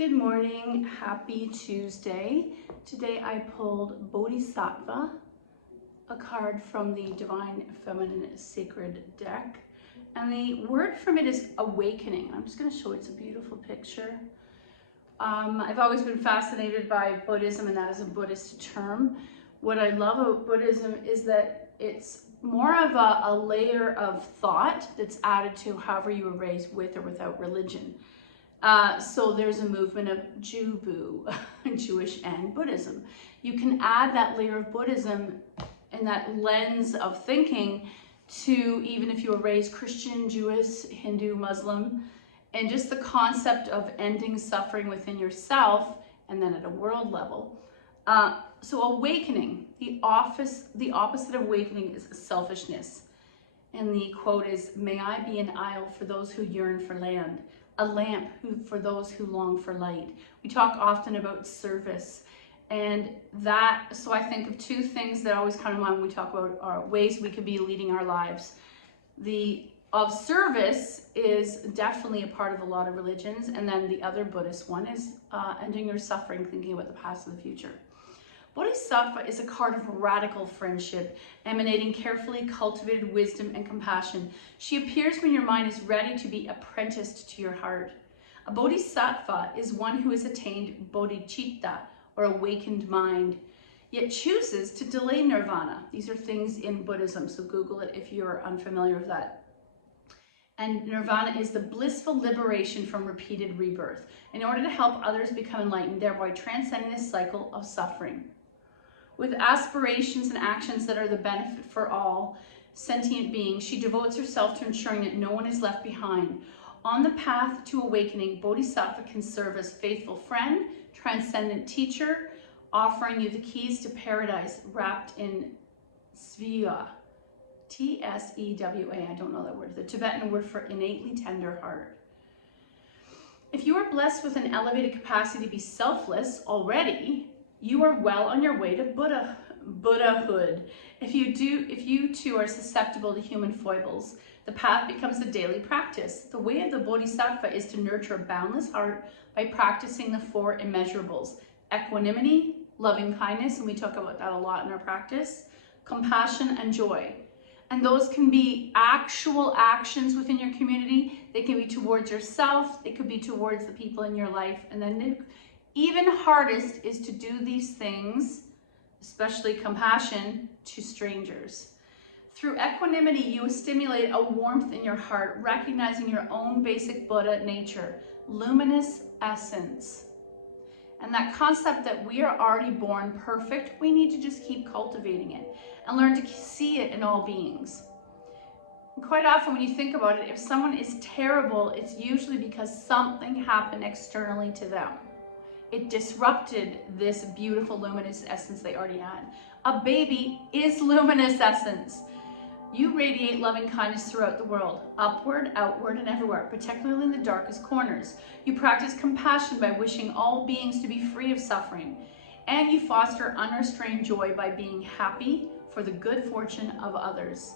Good morning, happy Tuesday. Today I pulled Bodhisattva, a card from the Divine Feminine Sacred deck. And the word from it is awakening. I'm just going to show you, it's a beautiful picture. I've always been fascinated by Buddhism, and that is a Buddhist term. What I love about Buddhism is that it's more of a layer of thought that's added to however you were raised with or without religion. So there's a movement of Jubu, Jewish and Buddhism. You can add that layer of Buddhism and that lens of thinking to even if you were raised Christian, Jewish, Hindu, Muslim, and just the concept of ending suffering within yourself and then at a world level. So awakening, the opposite of awakening is selfishness. And the quote is, "May I be an isle for those who yearn for land, a lamp for those who long for light." We talk often about service, and so I think of two things that always come to mind when we talk about our ways we could be leading our lives. Of service is definitely a part of a lot of religions, and then the other Buddhist one is ending your suffering, thinking about the past and the future. Bodhisattva is a card of radical friendship, emanating carefully cultivated wisdom and compassion. She appears when your mind is ready to be apprenticed to your heart. A bodhisattva is one who has attained bodhicitta, or awakened mind, yet chooses to delay nirvana. These are things in Buddhism, so Google it if you're unfamiliar with that. And nirvana is the blissful liberation from repeated rebirth, in order to help others become enlightened, thereby transcending this cycle of suffering. With aspirations and actions that are the benefit for all sentient beings, she devotes herself to ensuring that no one is left behind. On the path to awakening, Bodhisattva can serve as faithful friend, transcendent teacher, offering you the keys to paradise wrapped in Tsewa, T-S-E-W-A, I don't know that word, the Tibetan word for innately tender heart. If you are blessed with an elevated capacity to be selfless already, you are well on your way to Buddhahood. If you too are susceptible to human foibles, the path becomes a daily practice. The way of the Bodhisattva is to nurture a boundless heart by practicing the four immeasurables: equanimity, loving kindness, and we talk about that a lot in our practice, compassion, and joy. And those can be actual actions within your community. They can be towards yourself. They could be towards the people in your life. And then even hardest is to do these things, especially compassion, to strangers. Through equanimity, you stimulate a warmth in your heart, recognizing your own basic Buddha nature, luminous essence. And that concept that we are already born perfect, we need to just keep cultivating it and learn to see it in all beings. And quite often when you think about it, if someone is terrible, it's usually because something happened externally to them. It disrupted this beautiful luminous essence they already had. A baby is luminous essence. You radiate loving kindness throughout the world, upward, outward, and everywhere, particularly in the darkest corners. You practice compassion by wishing all beings to be free of suffering, and you foster unrestrained joy by being happy for the good fortune of others.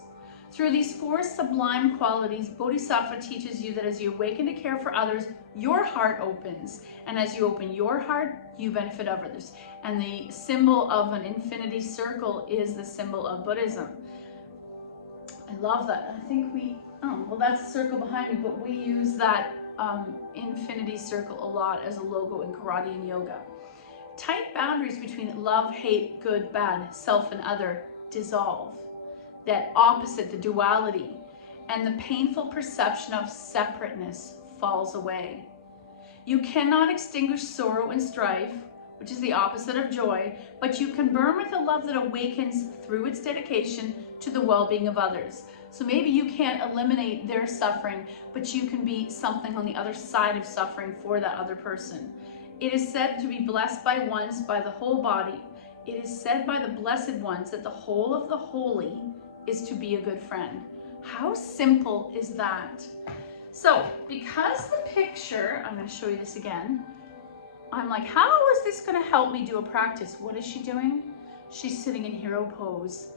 Through these four sublime qualities, Bodhisattva teaches you that as you awaken to care for others, your heart opens. And as you open your heart, you benefit others. And the symbol of an infinity circle is the symbol of Buddhism. I love that. I think well, that's a circle behind me, but we use that infinity circle a lot as a logo in karate and yoga. Tight boundaries between love, hate, good, bad, self, and other dissolve. That opposite, the duality, and the painful perception of separateness falls away. You cannot extinguish sorrow and strife, which is the opposite of joy, but you can burn with a love that awakens through its dedication to the well-being of others. So maybe you can't eliminate their suffering, but you can be something on the other side of suffering for that other person. It is said to be blessed by ones by the whole body. It is said by the blessed ones that the whole of the holy is to be a good friend. How simple is that? So because the picture, I'm going to show you this again. I'm like, how is this going to help me do a practice? What is she doing? She's sitting in hero pose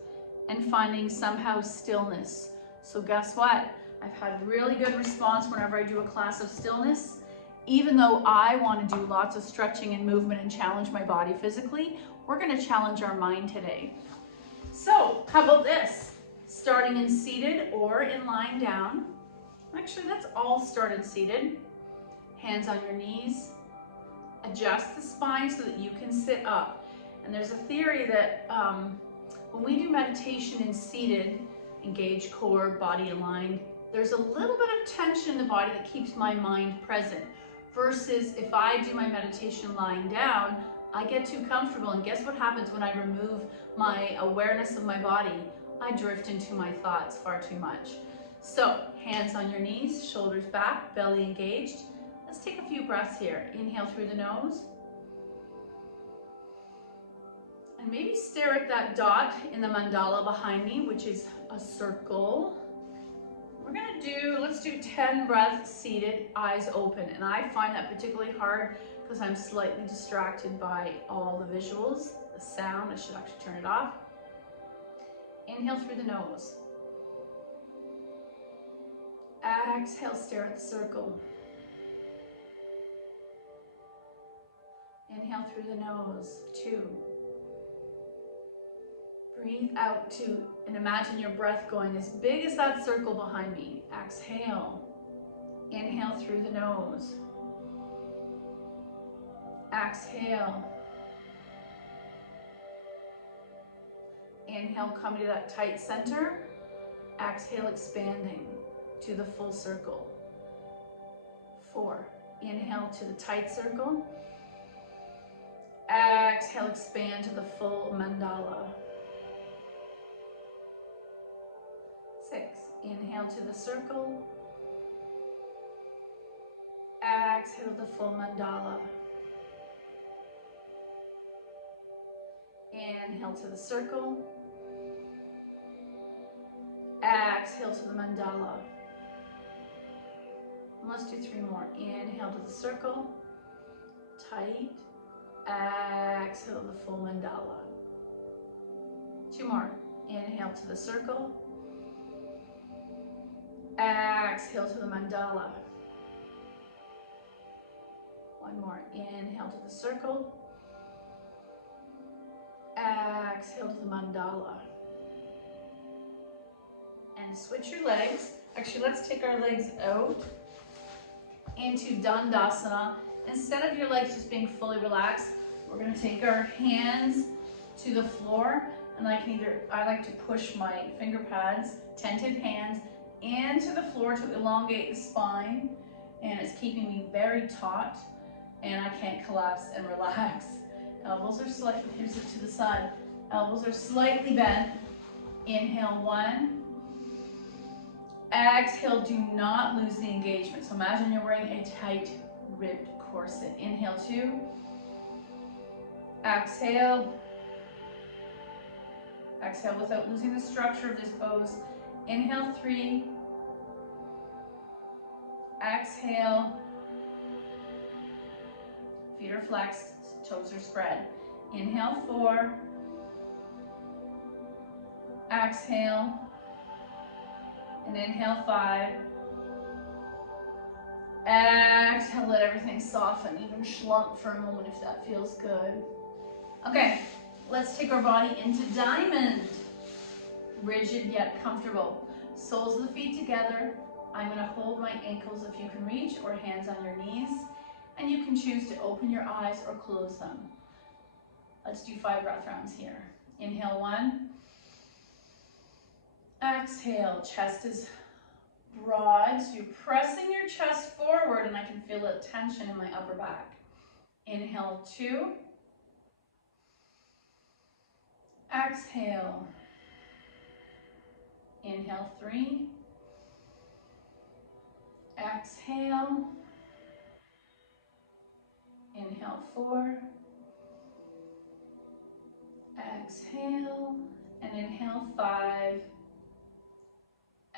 and finding somehow stillness. So guess what? I've had really good response whenever I do a class of stillness. even though I want to do lots of stretching and movement and challenge my body physically, we're going to challenge our mind today. So how about this? Starting in seated or in lying down. Actually, let's all start in seated. Hands on your knees. Adjust the spine so that you can sit up. And there's a theory that when we do meditation in seated, engage core, body aligned, there's a little bit of tension in the body that keeps my mind present. Versus if I do my meditation lying down, I get too comfortable, and guess what happens when I remove my awareness of my body? I drift into my thoughts far too much. So hands on your knees, shoulders back, belly engaged. Let's take a few breaths here. Inhale through the nose. And maybe stare at that dot in the mandala behind me, which is a circle. We're gonna do, let's do 10 breaths seated, eyes open. And I find that particularly hard because I'm slightly distracted by all the visuals, the sound. I should actually turn it off. Inhale through the nose. Exhale, stare at the circle. Inhale through the nose, 2. Breathe out 2, and imagine your breath going as big as that circle behind me. Exhale. Inhale through the nose. Exhale. Inhale, come to that tight center. Exhale, expanding to the full circle. 4. Inhale to the tight circle. Exhale, expand to the full mandala. 6. Inhale to the circle. Exhale the full mandala. Inhale to the circle. Exhale to the mandala. And let's do 3 more. Inhale to the circle. Tight. Exhale the full mandala. 2 more. Inhale to the circle. Exhale to the mandala. 1 more. Inhale to the circle. Exhale to the mandala. And switch your legs. Actually, let's take our legs out into Dandasana. Instead of your legs just being fully relaxed, we're going to take our hands to the floor, and I like to push my finger pads, tented hands, into the floor to elongate the spine, and it's keeping me very taut, and I can't collapse and relax. Elbows are slightly, here's it to the side. Elbows are slightly bent. Inhale 1. Exhale, do not lose the engagement. So imagine you're wearing a tight ribbed corset. Inhale 2. Exhale. Exhale without losing the structure of this pose. Inhale 3. Exhale. Feet are flexed, toes are spread. Inhale 4. Exhale. And inhale 5. Exhale, let everything soften, even slump for a moment if that feels good. Okay, let's take our body into diamond. Rigid yet comfortable. Soles of the feet together. I'm gonna hold my ankles if you can reach, or hands on your knees. And you can choose to open your eyes or close them. Let's do 5 breath rounds here. Inhale 1. Exhale, chest is broad, so you're pressing your chest forward, and I can feel the tension in my upper back. Inhale 2. Exhale. Inhale 3. Exhale. Inhale 4. Exhale. And inhale 5.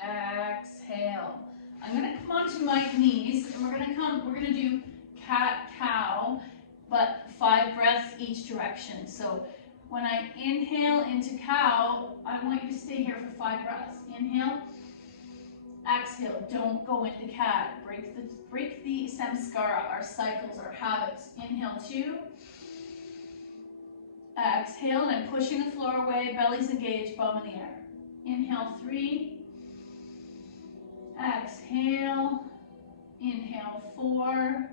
Exhale. I'm gonna come onto my knees, and we're gonna do cat-cow, but 5 breaths each direction. So when I inhale into cow, I want you to stay here for 5 breaths. Inhale. Exhale, don't go into cat. Break the samskara, our cycles, our habits. Inhale, 2. Exhale, and I'm pushing the floor away, belly's engaged, bum in the air. Inhale, 3. Exhale, inhale, 4.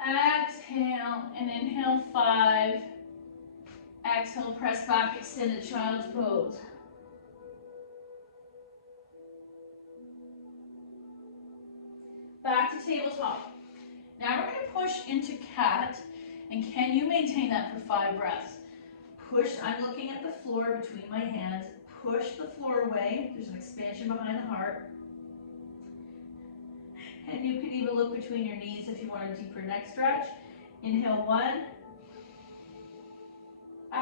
Exhale, and inhale, 5. Exhale, press back, extended child's pose. Back to tabletop. Now we're going to push into cat, and can you maintain that for 5 breaths? Push, I'm looking at the floor between my hands. Push the floor away. There's an expansion behind the heart. And you can even look between your knees if you want a deeper neck stretch. Inhale, 1.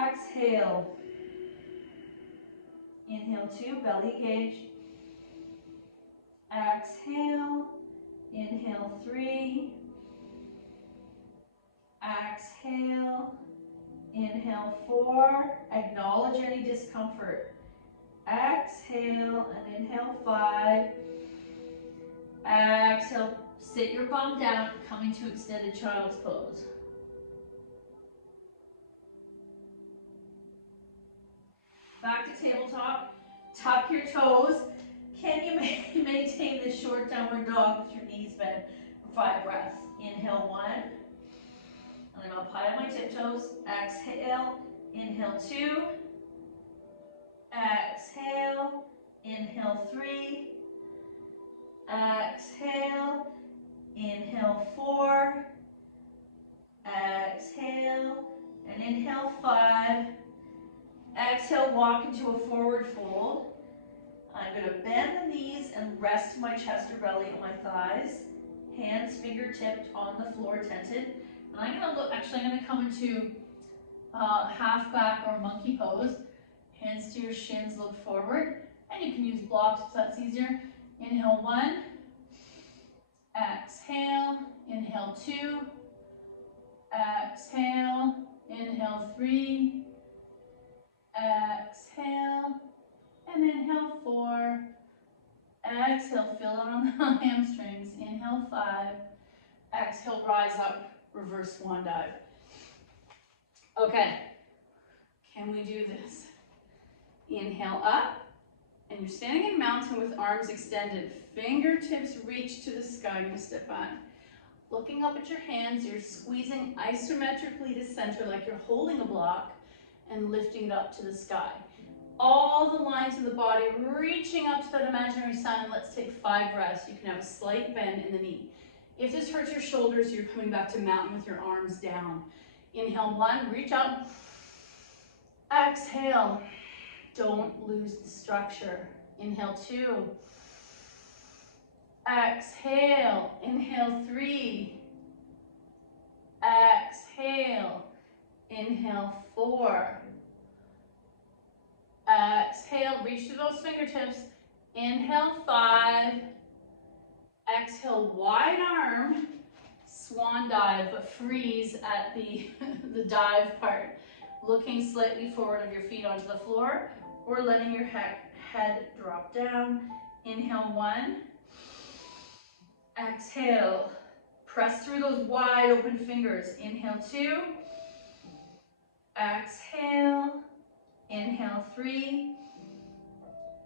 Exhale. Inhale, 2, belly engaged. Exhale. Inhale, 3. Exhale. Inhale, 4. Acknowledge any discomfort. Exhale, and inhale, 5. Exhale, sit your bum down, coming to extended child's pose. Back to tabletop. Tuck your toes. Can you maintain this short downward dog with your knees bent for 5 breaths? Inhale, 1. And I'm up high on my tiptoes. Exhale. Inhale, 2. Exhale. Inhale, 3. Exhale. Inhale, 4. Exhale. And inhale, 5. Exhale, walk into a forward fold. I'm going to bend the knees and rest my chest or belly on my thighs. Hands fingertipped on the floor, tented. And I'm going to look, actually I'm going to come into half back or monkey pose. Hands to your shins, look forward. And you can use blocks if that's easier. Inhale, 1. Exhale. Inhale, 2. Exhale. Inhale, 3. Exhale. And inhale, 4. Exhale, feel it on the hamstrings. Inhale, 5. Exhale, rise up, reverse swan dive. Okay, can we do this? Inhale up, and you're standing in mountain with arms extended. Fingertips reach to the sky. I'm going to step back. Looking up at your hands, you're squeezing isometrically to center like you're holding a block and lifting it up to the sky. All the lines of the body reaching up to that imaginary sun. Let's take 5 breaths. You can have a slight bend in the knee. If this hurts your shoulders, you're coming back to mountain with your arms down. Inhale, 1, reach up. Exhale, don't lose the structure. Inhale, 2. Exhale, inhale, 3. Exhale, inhale, 4. Exhale, reach to those fingertips. Inhale, 5. Exhale, wide arm, swan dive, but freeze at the dive part. Looking slightly forward of your feet onto the floor, or letting your head drop down. Inhale, 1. Exhale, press through those wide open fingers. Inhale, 2. Exhale. Inhale, 3.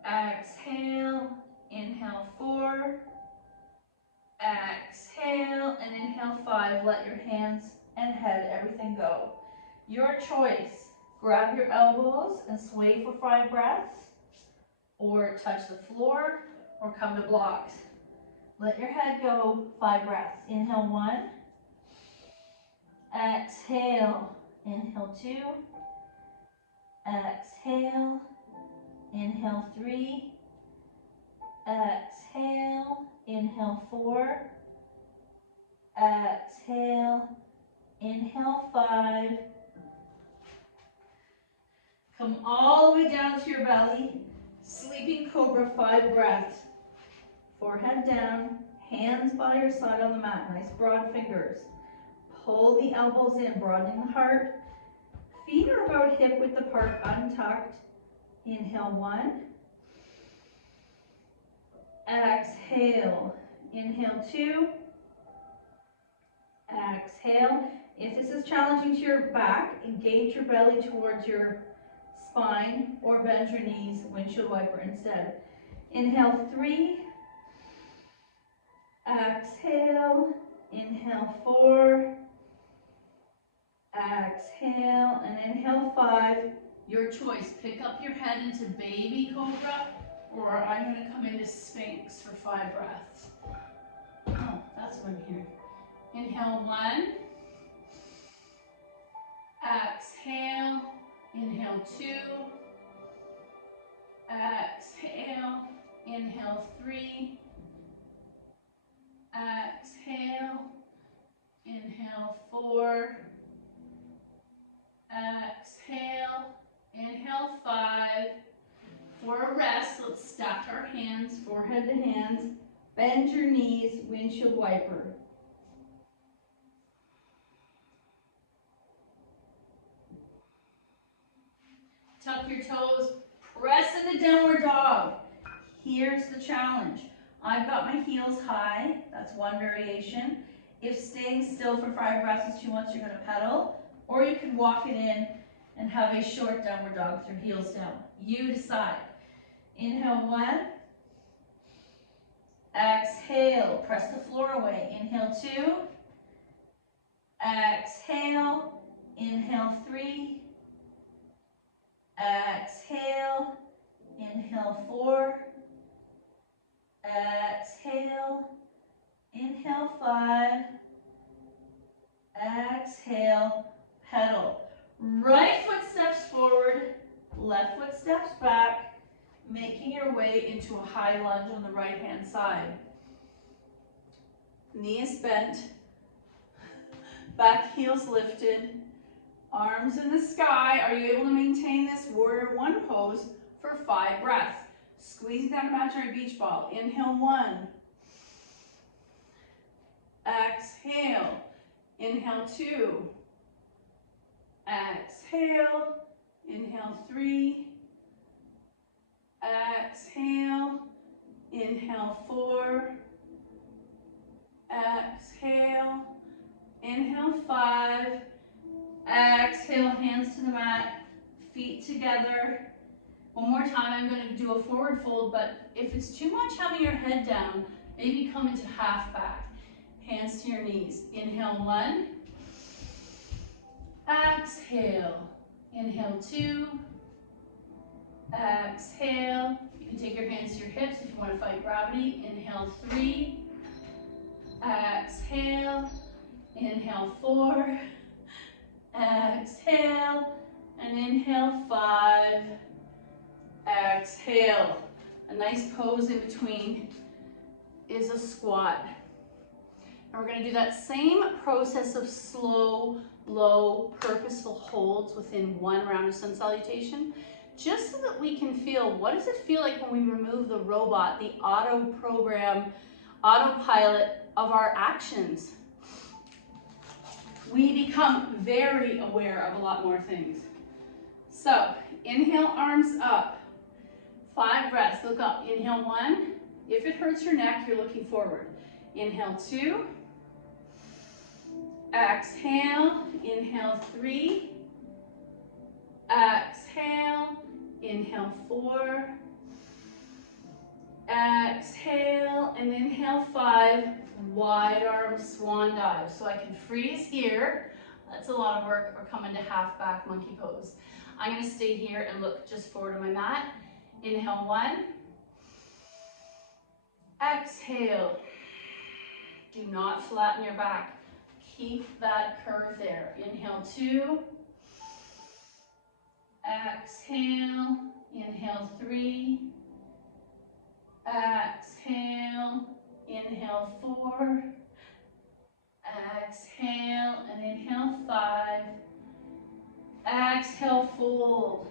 Exhale. Inhale, 4. Exhale, and inhale, 5. Let your hands and head, everything go. Your choice. Grab your elbows and sway for 5 breaths, or touch the floor, or come to blocks. Let your head go, 5 breaths. Inhale, 1. Exhale. Inhale, 2. Exhale. Inhale, 3. Exhale. Inhale, 4. Exhale. Inhale, 5. Come all the way down to your belly. Sleeping cobra, 5 breaths. Forehead down, hands by your side on the mat. Nice broad fingers. Pull the elbows in, broadening the heart. Feet are about hip width apart, untucked. Inhale, 1. exhale, inhale 2, exhale. If this is challenging to your back, engage your belly towards your spine or bend your knees, windshield wiper instead. Inhale 3, exhale, inhale 4, exhale, and inhale 5. Your choice, pick up your head into baby cobra, or I'm going to come into Sphinx for 5 breaths. Oh, that's what I'm hearing. Inhale 1, exhale, inhale 2, exhale, inhale 3, exhale, inhale 4, exhale, inhale 5. For a rest, let's stack our hands, forehead to hands, bend your knees, windshield wiper. Tuck your toes, press into downward dog. Here's the challenge. I've got my heels high, that's one variation. If staying still for 5 breaths is too much, you're gonna pedal, or you can walk it in and have a short downward dog with your heels down. You decide. Inhale 1, exhale, press the floor away. Inhale 2, exhale, inhale 3, exhale, inhale 4, exhale, inhale 5, exhale, pedal. Right foot steps forward, left foot steps back, making your way into a high lunge on the right hand side. Knees bent, back heels lifted, arms in the sky. Are you able to maintain this warrior 1 pose for 5 breaths? Squeezing that imaginary beach ball. Inhale 1. Exhale. Inhale 2. Exhale. Inhale 3. Exhale. Inhale 4. Exhale. Inhale 5. Exhale, hands to the mat, feet together. One more time, I'm going to do a forward fold, but if it's too much having your head down, maybe come into half back. Hands to your knees. Inhale 1. Exhale. Inhale 2. Exhale. You can take your hands to your hips if you want to fight gravity. Inhale 3. Exhale. Inhale 4. Exhale. And inhale 5. Exhale. A nice pose in between is a squat. And we're going to do that same process of slow, low, purposeful holds within 1 round of sun salutation, just so that we can feel, what does it feel like when we remove the robot, the auto program, autopilot of our actions? We become very aware of a lot more things. So, inhale, arms up. 5 breaths, look up. Inhale 1. If it hurts your neck, you're looking forward. Inhale 2. Exhale. Inhale 3. Exhale. Inhale 4. Exhale and inhale 5. Wide arm swan dive. So I can freeze here. That's a lot of work. Or come into half back monkey pose. I'm going to stay here and look just forward on my mat. Inhale 1. Exhale. Do not flatten your back. Keep that curve there. Inhale 2. Exhale. Inhale 3. Exhale. Inhale 4. Exhale and inhale 5. Exhale, fold.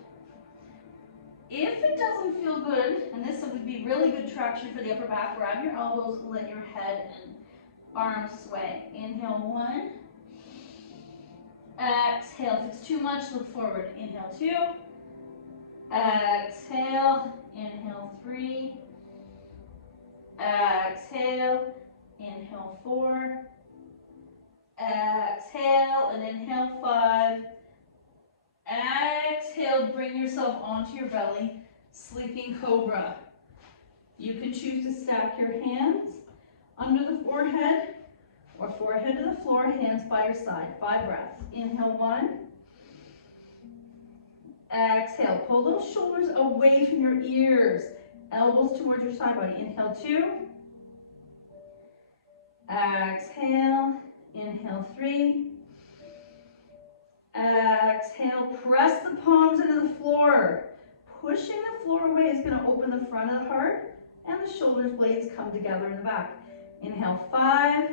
If it doesn't feel good, and this would be really good traction for the upper back, grab your elbows and let your head and arms sway. Inhale 1. Exhale. If it's too much, look forward. Inhale 2. Exhale. Inhale 3. Exhale, inhale 4. Exhale and inhale 5. Exhale, bring yourself onto your belly, sleeping cobra. You can choose to stack your hands under the forehead or forehead to the floor, hands by your side. 5 breaths. Inhale 1. Exhale, pull those shoulders away from your ears, elbows towards your side body. Inhale 2. Exhale, inhale 3. Exhale, press the palms into the floor. Pushing the floor away is going to open the front of the heart and the shoulders blades come together in the back. Inhale 5.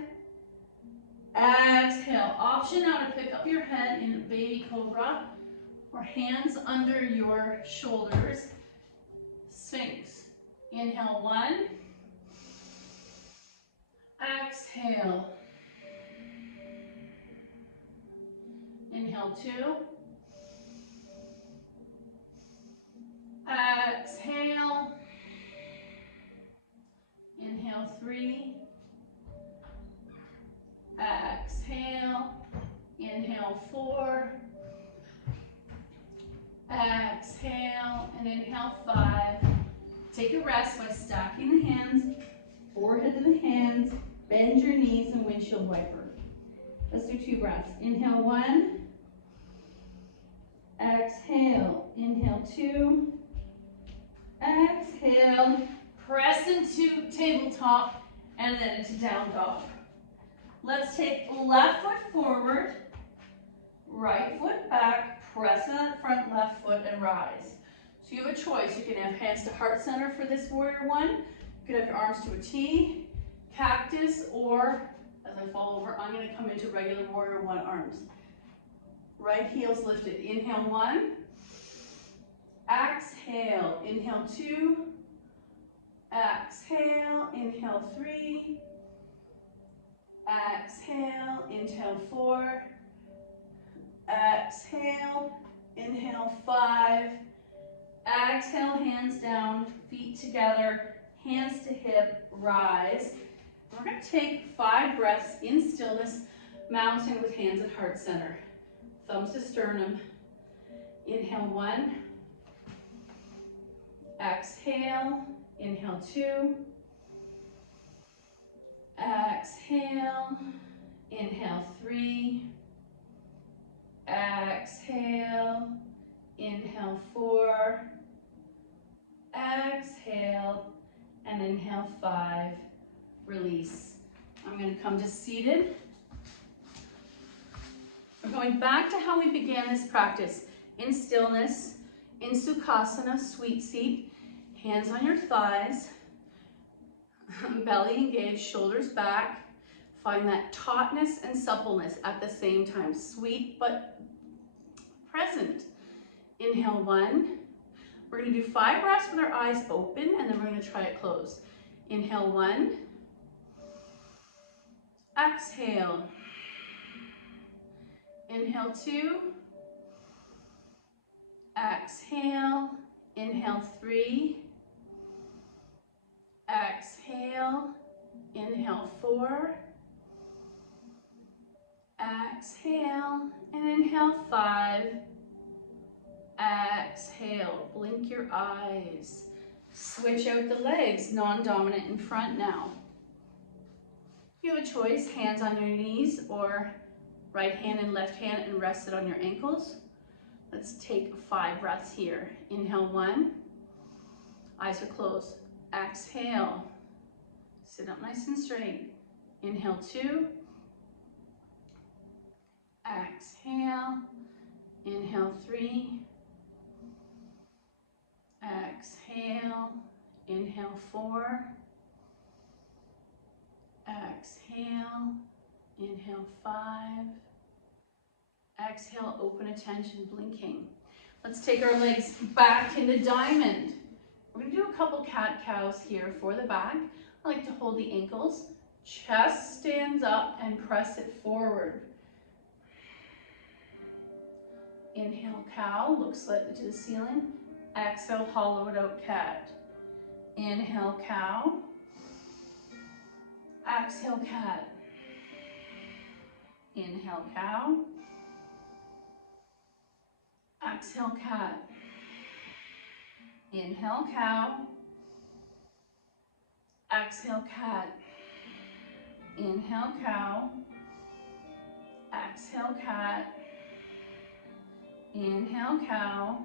Exhale, option now to pick up your head in baby cobra or hands under your shoulders. Sphinx. Inhale 1. Exhale. Inhale 2. Exhale. Inhale 3. Exhale. Inhale 4. Exhale and inhale 5. Take a rest by stacking the hands, forehead to the hands, bend your knees and windshield wiper. Let's do 2 breaths. Inhale 1. Exhale. Inhale 2. Exhale. Press into tabletop and then into down dog. Let's take left foot forward, right foot back, press in that front left foot and rise. So you have a choice. You can have hands to heart center for this warrior 1. You can have your arms to a T, cactus, or as I fall over, I'm going to come into regular warrior 1 arms. Right heels lifted. Inhale 1. Exhale. Inhale 2. Exhale. Inhale 3. Exhale. Inhale 4. Exhale. Inhale 5. Exhale, hands down, feet together, hands to hip, rise. We're going to take 5 breaths in stillness, mountain with hands at heart center. Thumbs to sternum. Inhale 1. Exhale. Inhale 2. Exhale. Inhale 3. Exhale. Inhale 4. Exhale. And inhale 5. Release. I'm going to come to seated. We're going back to how we began this practice. In stillness, in Sukhasana, sweet seat, hands on your thighs, belly engaged, shoulders back. Find that tautness and suppleness at the same time. Sweet but present. Inhale 1. We're going to do 5 breaths with our eyes open and then we're going to try it closed. Inhale 1. Exhale. Inhale 2. Exhale. Inhale 3. Exhale. Inhale 4. Exhale. And inhale 5. Exhale. Blink your eyes. Switch out the legs, non-dominant in front now. You have a choice, hands on your knees or right hand and left hand and rest it on your ankles. Let's take 5 breaths here. Inhale 1. Eyes are closed. Exhale. Sit up nice and straight. Inhale 2. Exhale. Inhale 3. Exhale. Inhale 4. Exhale. Inhale 5. Exhale, open attention, blinking. Let's take our legs back into diamond. We're going to do a couple cat-cows here for the back. I like to hold the ankles. Chest stands up and press it forward. Inhale, cow, look slightly to the ceiling. Exhale, hollow it out, cat. Inhale, cow. Exhale, cat. Inhale, cow. Exhale, cat. Inhale, cow. Exhale, cat. Inhale, cow. Exhale, cat. Inhale, cow.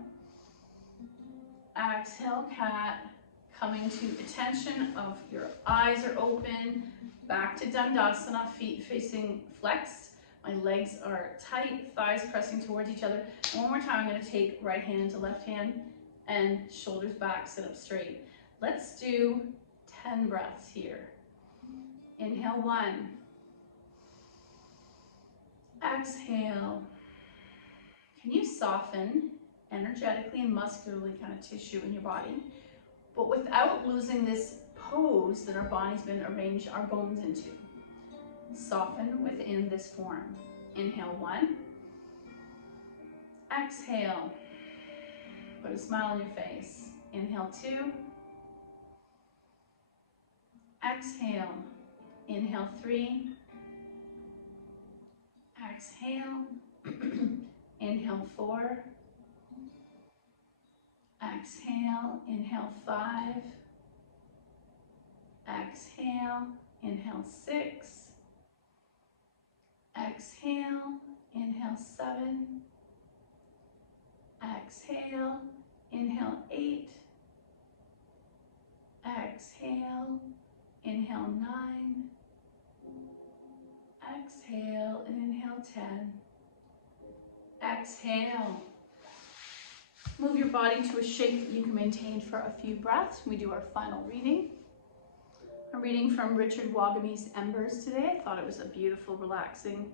Exhale, cat. Coming to attention of your eyes are open. Back to Dandasana, feet facing flexed. My legs are tight, thighs pressing towards each other. One more time, I'm going to take right hand into left hand and shoulders back, sit up straight. Let's do 10 breaths here. Inhale, 1. Exhale. Can you soften energetically and muscularly kind of tissue in your body, but without losing this pose that our body's been arranged our bones into? Soften within this form. Inhale, 1. Exhale. Put a smile on your face. Inhale, 2. Exhale. Inhale, 3. Exhale. Inhale, 4. Exhale. Inhale, 5. Exhale. Inhale, 6. Exhale. Inhale, 7. Exhale. Inhale, 8. Exhale. Inhale, 9. Exhale and inhale, 10. Exhale. Move your body to a shape that you can maintain for a few breaths. We do our final reading. I'm reading from Richard Wagame's Embers today. I thought it was a beautiful, relaxing.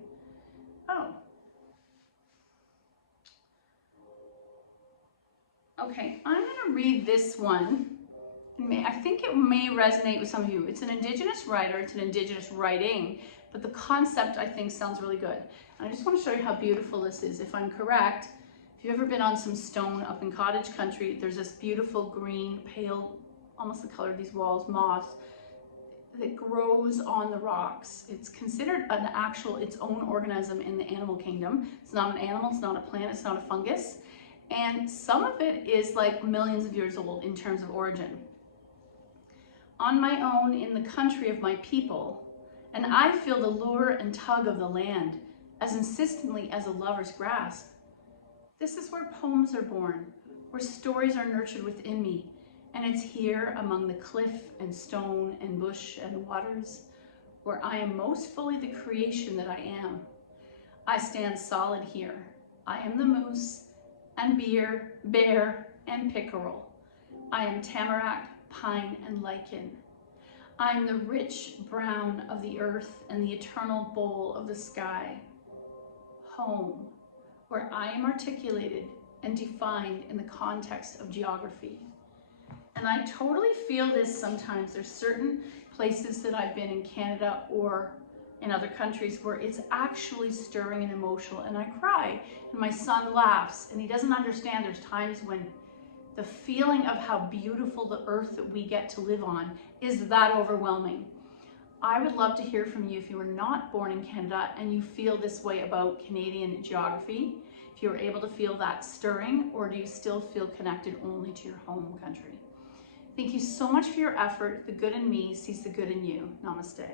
Okay, I'm going to read this one. I think it may resonate with some of you. It's an Indigenous writer, it's an Indigenous writing, but the concept I think sounds really good. And I just want to show you how beautiful this is. If I'm correct, if you've ever been on some stone up in cottage country, there's this beautiful green, pale, almost the color of these walls, moss, that grows on the rocks. It's considered an actual, its own organism in the animal kingdom. It's not an animal, it's not a plant, it's not a fungus. And some of it is like millions of years old in terms of origin. On my own, in the country of my people, and I feel the lure and tug of the land as insistently as a lover's grasp. This is where poems are born, where stories are nurtured within me, and it's here among the cliff and stone and bush and waters where I am most fully the creation that I am. I stand solid here. I am the moose and bear and pickerel. I am tamarack, pine, and lichen. I am the rich brown of the earth and the eternal bowl of the sky. Home, where I am articulated and defined in the context of geography. And I totally feel this sometimes. There's certain places that I've been in Canada or in other countries where it's actually stirring and emotional, and I cry, and my son laughs, and he doesn't understand there's times when the feeling of how beautiful the earth that we get to live on is that overwhelming. I would love to hear from you if you were not born in Canada and you feel this way about Canadian geography, if you're able to feel that stirring, or do you still feel connected only to your home country? Thank you so much for your effort. The good in me sees the good in you. Namaste.